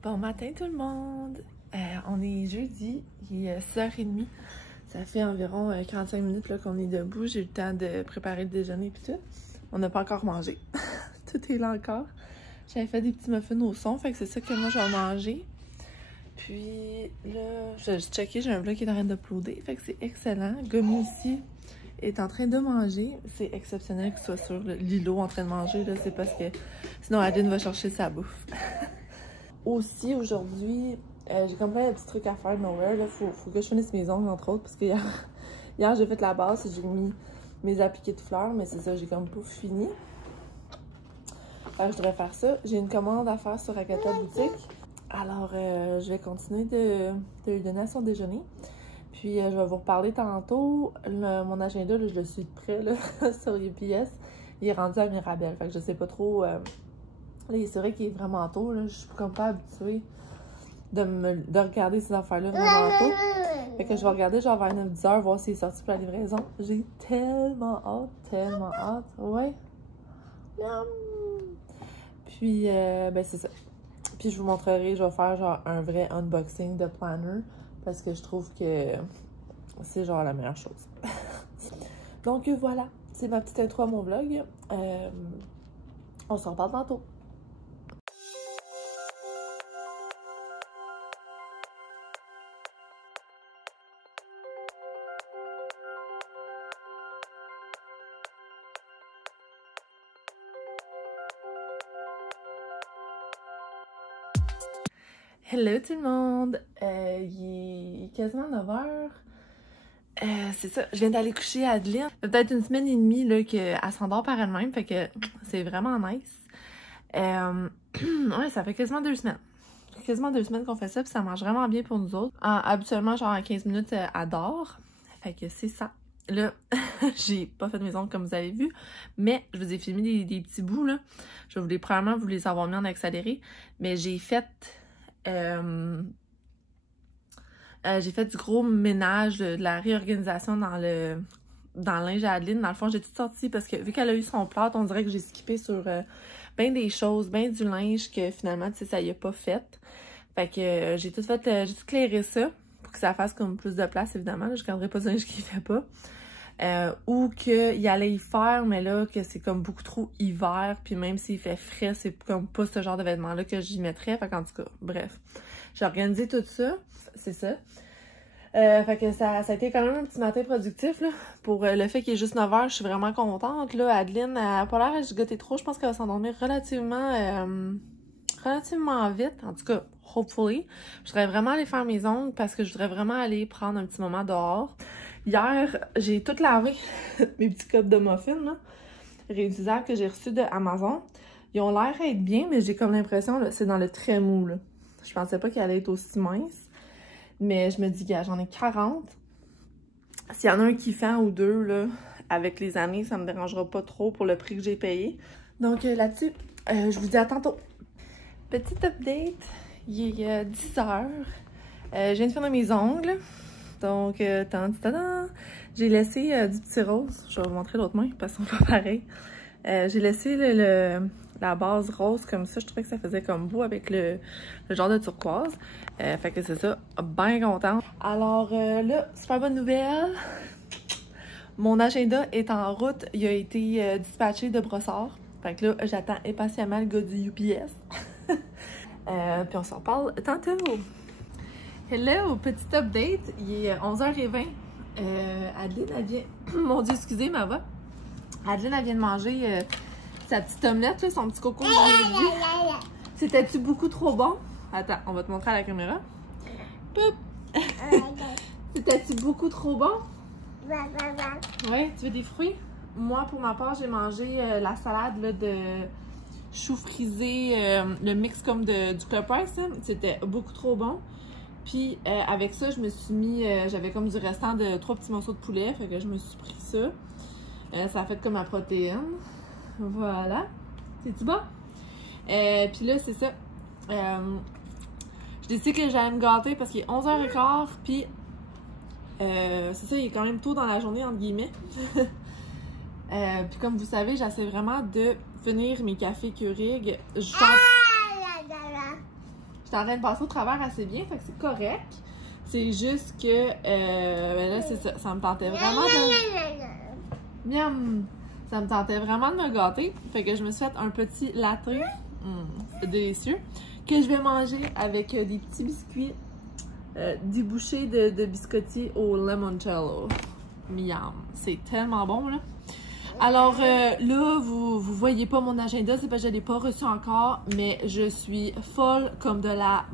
Bon matin tout le monde! On est jeudi, il est 6h30. Ça fait environ 45 minutes qu'on est debout. J'ai eu le temps de préparer le déjeuner et tout. On n'a pas encore mangé. Tout est là encore. J'avais fait des petits muffins au son, fait que c'est ça que moi je vais manger. Puis là, j'ai checké, j'ai un vlog qui est en train d'uploader, fait que c'est excellent. Gomi aussi est en train de manger. C'est exceptionnel qu'il soit sur l'îlot en train de manger, là. C'est parce que sinon Adeline va chercher sa bouffe. Aussi, aujourd'hui, j'ai comme plein de petits trucs à faire de nowhere. Là. Faut que je finisse mes ongles, entre autres, parce que hier j'ai fait la base et j'ai mis mes appliqués de fleurs, mais c'est ça, j'ai comme pas fini. Alors, je devrais faire ça. J'ai une commande à faire sur Agatha Boutique. Alors, je vais continuer de lui donner à son déjeuner. Puis, je vais vous reparler tantôt. Mon agenda, là, je le suis de près là, sur UPS. Il est rendu à Mirabel. Fait que je sais pas trop... Là, c'est vrai qu'il est vraiment tôt. Là. Je suis comme pas habituée de regarder ces affaires-là vraiment tôt. Fait que je vais regarder genre vers 9-10 heures, voir s'il est sorti pour la livraison. J'ai tellement hâte. Ouais. Puis, ben c'est ça. Puis je vous montrerai, je vais faire genre un vrai unboxing de planner parce que je trouve que c'est genre la meilleure chose. Donc voilà, c'est ma petite intro à mon vlog. On s'en reparle tantôt. Hello tout le monde! Il est quasiment 9h. C'est ça, je viens d'aller coucher à Adeline. Ça fait peut-être une semaine et demie qu'elle s'endort par elle-même, fait que c'est vraiment nice. Ouais, ça fait quasiment 2 semaines. Quasiment 2 semaines qu'on fait ça, puis ça marche vraiment bien pour nous autres. Habituellement, genre en 15 minutes, elle dort. Fait que c'est ça. Là, j'ai pas fait mes ongles comme vous avez vu, mais je vous ai filmé des petits bouts, là. Je voulais probablement vous les avoir mis en accéléré, mais j'ai fait du gros ménage, de la réorganisation dans le linge à Adeline. Dans le fond, j'ai tout sorti parce que vu qu'elle a eu son plâtre, on dirait que j'ai skippé sur bien des choses, bien du linge que finalement, tu sais, ça y a pas fait. Fait que j'ai tout clairé ça pour que ça fasse comme plus de place, évidemment. Là, je garderai pas du linge qui fait pas. Ou qu'il allait y faire, mais là, que c'est comme beaucoup trop hiver, puis même s'il fait frais, c'est comme pas ce genre de vêtements-là que j'y mettrais. Fait qu'en tout cas, bref. J'ai organisé tout ça, c'est ça. Fait que ça a été quand même un petit matin productif, là. Pour le fait qu'il est juste 9h, je suis vraiment contente, là. Adeline, elle a pas l'air à gigoter trop, je pense qu'elle va s'endormir relativement vite, en tout cas, hopefully. Je voudrais vraiment aller faire mes ongles parce que je voudrais vraiment aller prendre un petit moment dehors. Hier, j'ai tout lavé mes petits cups de muffins, là, réutilisables que j'ai reçus de Amazon. Ils ont l'air d'être bien, mais j'ai comme l'impression que c'est dans le très mou, là. Je pensais pas qu'il allait être aussi mince. Mais je me dis, gars, j'en ai 40. S'il y en a un qui fait ou deux, là, avec les années, ça me dérangera pas trop pour le prix que j'ai payé. Donc là-dessus, je vous dis à tantôt. Petite update, il est 10h. Je viens de finir mes ongles. Donc, j'ai laissé du petit rose. Je vais vous montrer l'autre main parce qu'ils sont pas pareils. J'ai laissé la base rose comme ça. Je trouvais que ça faisait comme beau avec le genre de turquoise. Fait que c'est ça, bien contente. Alors là, super bonne nouvelle. Mon agenda est en route. Il a été dispatché de Brossard. Fait que là, j'attends impatiemment le gars du UPS. Puis on s'en parle tantôt. Hello, petite update. Il est 11h20. Adeline, elle vient... Mon Dieu, excusez ma voix. Adeline, elle vient de manger sa petite omelette, là, son petit coco. C'était-tu beaucoup trop bon? Attends, on va te montrer à la caméra. C'était-tu beaucoup trop bon? Ouais, tu veux des fruits? Moi, pour ma part, j'ai mangé la salade là, de choux frisés, le mix comme du Club Price. C'était beaucoup trop bon. Puis avec ça, je me suis mis, j'avais comme du restant de 3 petits morceaux de poulet, fait que je me suis pris ça. Ça a fait comme ma protéine. Voilà. C'est-tu bon? Puis là, c'est ça. Je décide que j'allais me gâter parce qu'il est 11h15, puis c'est ça, il est quand même tôt dans la journée, entre guillemets. Puis comme vous savez, j'essaie vraiment de finir mes cafés Keurig. Je J'étais en train de passer au travers assez bien, fait que c'est correct. C'est juste que, ben là, c'est ça. Ça me tentait vraiment de... Miam! Ça me tentait vraiment de me gâter. Fait que je me suis fait un petit latte. C'est délicieux. Que je vais manger avec des petits biscuits. Des bouchées de biscotti au limoncello. Miam! C'est tellement bon, là. Alors, là, vous voyez pas mon agenda, c'est parce que je l'ai pas reçu encore, mais je suis folle comme de la...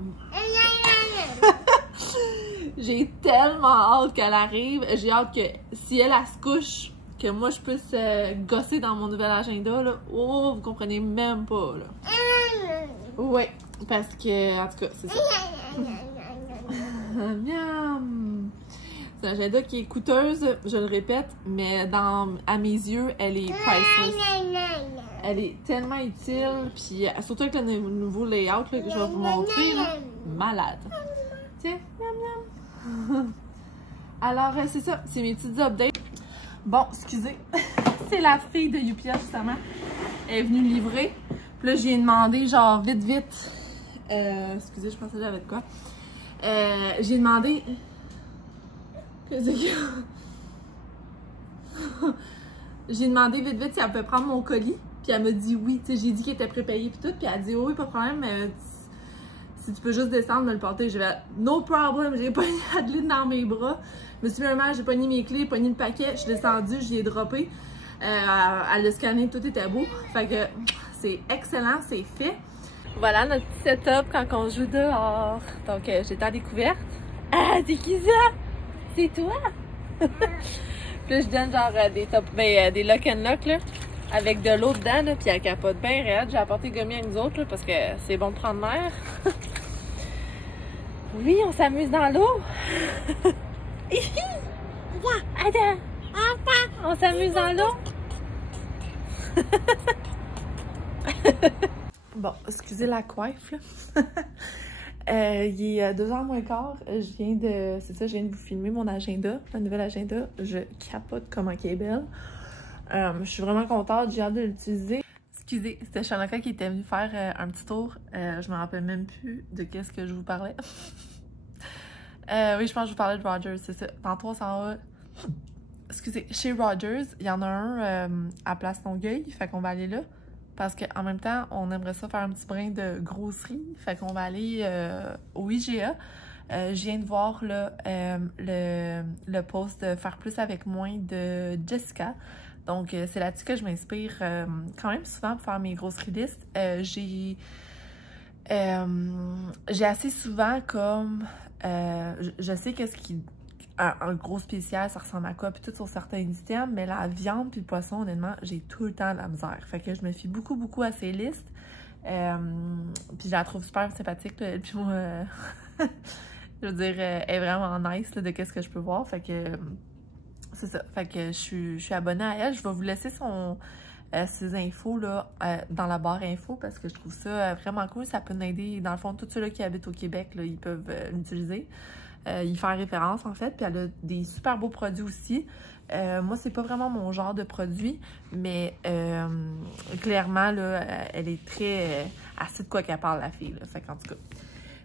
J'ai tellement hâte qu'elle arrive. J'ai hâte que, si elle se couche, que moi, je puisse gosser dans mon nouvel agenda, là. Oh, vous comprenez même pas, là. Ouais, parce que, en tout cas, c'est ça. Miam! C'est un agenda qui est coûteuse, je le répète, mais à mes yeux, elle est priceless. Elle est tellement utile, puis surtout avec le nouveau layout là, que je vais vous montrer, là, malade. Tiens, miam miam. Alors, c'est ça, c'est mes petites updates. Bon, excusez, c'est la fille de UPS justement. Elle est venue livrer. Puis là, j'ai demandé, genre, vite. Excusez, je pensais que j'avais de quoi. J'ai demandé. Qu'est-ce qu'il y a? J'ai demandé vite si elle pouvait prendre mon colis. Puis elle m'a dit oui. Tu sais, j'ai dit qu'il était prépayé puis tout. Puis elle a dit oui, pas de problème. Si tu peux juste descendre, me le porter. J'ai fait no problem. J'ai pogné Adeline dans mes bras. Je me suis mis un match, j'ai pogné mes clés, pogné le paquet. Je suis descendue, j'y ai droppé. Elle l'a scanné, tout était beau. Fait que c'est excellent, c'est fait. Voilà notre petit setup quand on joue dehors. Donc j'étais en découverte. Ah, c'est qui ça? C'est toi? Puis là, je donne genre des lock and lock là, avec de l'eau dedans, là, puis elle capote bien raide. J'ai apporté gommier à nous autres là, parce que c'est bon de prendre l'air. Oui, on s'amuse dans l'eau. On s'amuse dans l'eau. Bon, excusez la coiffe, là. Il est 2h moins quart. Je viens de vous filmer mon agenda, le nouvel agenda. Je capote comment il est belle. Je suis vraiment contente, j'ai hâte de l'utiliser. Excusez, c'était Shanaka qui était venue faire un petit tour. Je me rappelle même plus de qu'est-ce que je vous parlais. Oui, je pense que je vous parlais de Rogers, c'est ça. Tantôt, on s'en va. Excusez, chez Rogers, il y en a un à Place Longueuil, fait qu'on va aller là. Parce qu'en même temps, on aimerait ça faire un petit brin de grosserie. Fait qu'on va aller au IGA. Je viens de voir là, le post de Faire plus avec moins de Jessica. Donc, c'est là-dessus que je m'inspire quand même souvent pour faire mes grosseries listes. J'ai assez souvent comme... je sais qu'est-ce qui... Un gros spécial, ça ressemble à quoi, puis tout sur certains items, mais la viande puis le poisson, honnêtement, j'ai tout le temps de la misère. Fait que je me fie beaucoup à ces listes. Puis je la trouve super sympathique, là. Puis moi, je veux dire, elle est vraiment nice, là, de qu'est-ce que je peux voir. Fait que c'est ça. Fait que je suis abonnée à elle. Je vais vous laisser ses infos là, dans la barre info parce que je trouve ça vraiment cool. Ça peut m'aider. Dans le fond, tous ceux-là qui habitent au Québec, là, ils peuvent l'utiliser. Y faire référence en fait, puis elle a des super beaux produits aussi. Moi, c'est pas vraiment mon genre de produit, mais clairement, là, elle est très... elle sait de quoi qu'elle parle, la fille, là. Fait qu'en tout cas,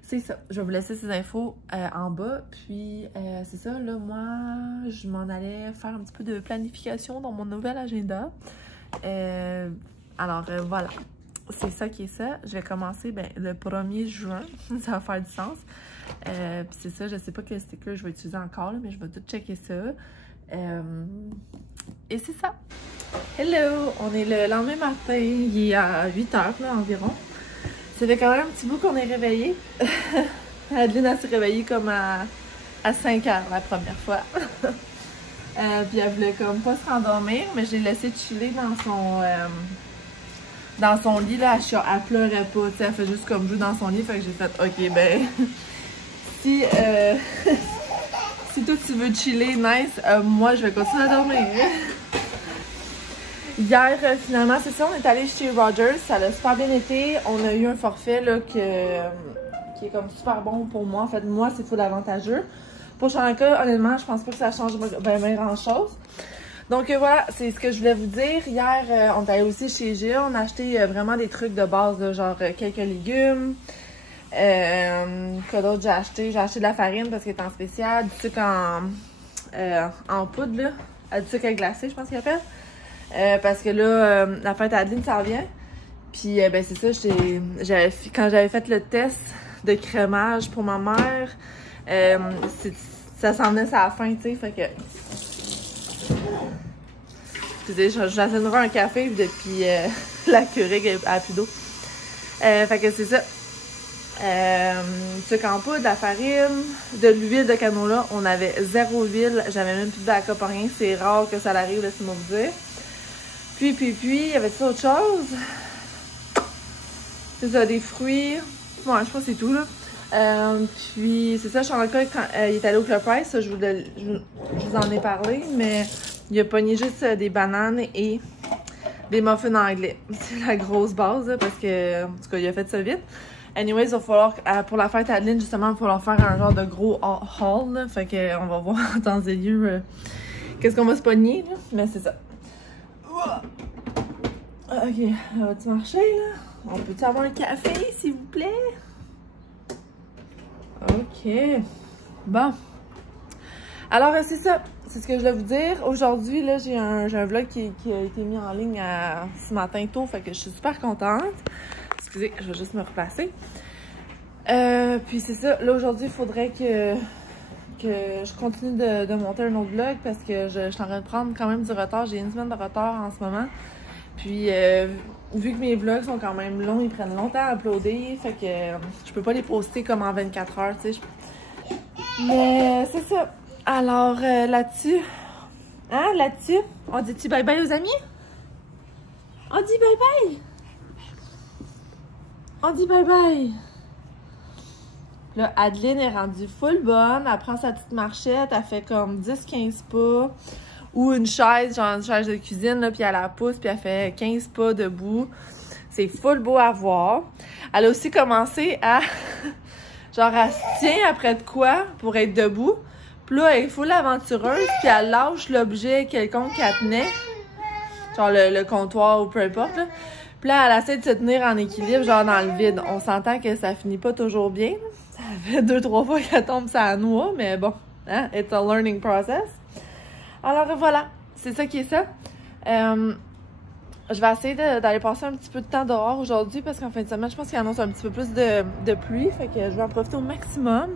c'est ça. Je vais vous laisser ces infos en bas, puis c'est ça, là, moi, je m'en allais faire un petit peu de planification dans mon nouvel agenda. Alors, voilà. C'est ça qui est ça. Je vais commencer le 1er juin. Ça va faire du sens. Puis c'est ça, je sais pas quel sticker je vais utiliser encore, là, mais je vais tout checker ça. Et c'est ça. Hello! On est le lendemain matin. Il est à 8h là, environ. Ça fait quand même un petit bout qu'on est réveillé. Adeline a s'est réveillée comme à 5h la première fois. Puis elle voulait comme pas se rendormir, mais je l'ai laissé chiller dans son lit, là. Elle pleurait pas, tu sais, elle fait juste comme jouer dans son lit, fait que j'ai fait, ok, ben, si toi tu veux chiller, nice, moi je vais continuer à dormir. Hier, finalement, c'est ça, on est allé chez Rogers, ça a super bien été, on a eu un forfait, là, qui est comme super bon pour moi, en fait, moi, c'est full avantageux. Pour Shanaka, honnêtement, je pense pas que ça change ben grand chose. Donc voilà, c'est ce que je voulais vous dire. Hier, on est allé aussi chez Gilles. On a acheté vraiment des trucs de base, là, genre quelques légumes, Quoi d'autre j'ai acheté? J'ai acheté de la farine parce qu'elle est en spécial, du sucre en poudre, là. Du sucre à glacer, je pense qu'il appelle. Parce que là, la fête à Adeline, ça revient. Puis, ben c'est ça, quand j'avais fait le test de crémage pour ma mère, ça s'en venait à la fin, tu sais, fait que... Excusez, j'essaie de nourrir un café depuis la Keurig a plus d'eau. Fait que c'est ça. Du sucre en poudre, de la farine, de l'huile de canola. On avait 0 huile, j'avais même plus de backup, rien. C'est rare que ça l'arrive, laissez-moi vous dire. Puis, y avait-il autre chose? C'est ça, des fruits. Ouais, je pense que c'est tout, là. Puis, c'est ça, Charles-Luc, quand il est allé au Club Price, ça, je vous en ai parlé, mais il a pogné juste des bananes et des muffins anglais. C'est la grosse base, là, parce que, en tout cas, il a fait ça vite. Anyways, il va falloir, pour la fête à Adeline, justement, il va falloir faire un genre de gros haul, là. Fait que, on va voir en temps et lieu qu'est-ce qu'on va se pogner, là. Mais c'est ça. Ok, vas-tu marcher, là? On peut-tu avoir un café, s'il vous plaît? Ok. Bon. Alors, c'est ça. C'est ce que je voulais vous dire. Aujourd'hui, là, j'ai un vlog qui a été mis en ligne ce matin tôt. Fait que je suis super contente. Excusez, je vais juste me replacer. Puis c'est ça. Là, aujourd'hui, il faudrait que je continue de monter un autre vlog parce que je suis en train de prendre quand même du retard. J'ai une semaine de retard en ce moment. Puis, vu que mes vlogs sont quand même longs, ils prennent longtemps à uploader, fait que je peux pas les poster comme en 24 heures, tu sais. Mais c'est ça. Alors, là-dessus, on dit-tu bye-bye aux amis? On dit bye-bye! On dit bye-bye! Là, Adeline est rendue full bonne, elle prend sa petite marchette, elle fait comme 10-15 pas. Ou une chaise, genre une chaise de cuisine, là, puis elle la pousse, puis elle fait 15 pas debout. C'est full beau à voir. Elle a aussi commencé à... genre, elle se tient après de quoi pour être debout. Puis là, elle est full aventureuse, puis elle lâche l'objet quelconque qu'elle tenait. Genre le comptoir ou peu importe, là. Puis là, elle essaie de se tenir en équilibre, genre dans le vide. On s'entend que ça finit pas toujours bien. Ça fait 2-3 fois qu'elle tombe sur la noix, mais bon, hein, it's a learning process. Alors voilà, c'est ça qui est ça. Je vais essayer d'aller passer un petit peu de temps dehors aujourd'hui parce qu'en fin de semaine, je pense qu'il annonce un petit peu plus de pluie. Fait que je vais en profiter au maximum.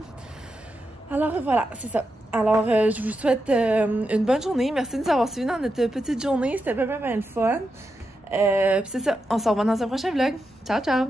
Alors voilà, c'est ça. Alors, je vous souhaite une bonne journée. Merci de nous avoir suivis dans notre petite journée. C'était vraiment le fun. Puis c'est ça, on se revoit dans un prochain vlog. Ciao, ciao!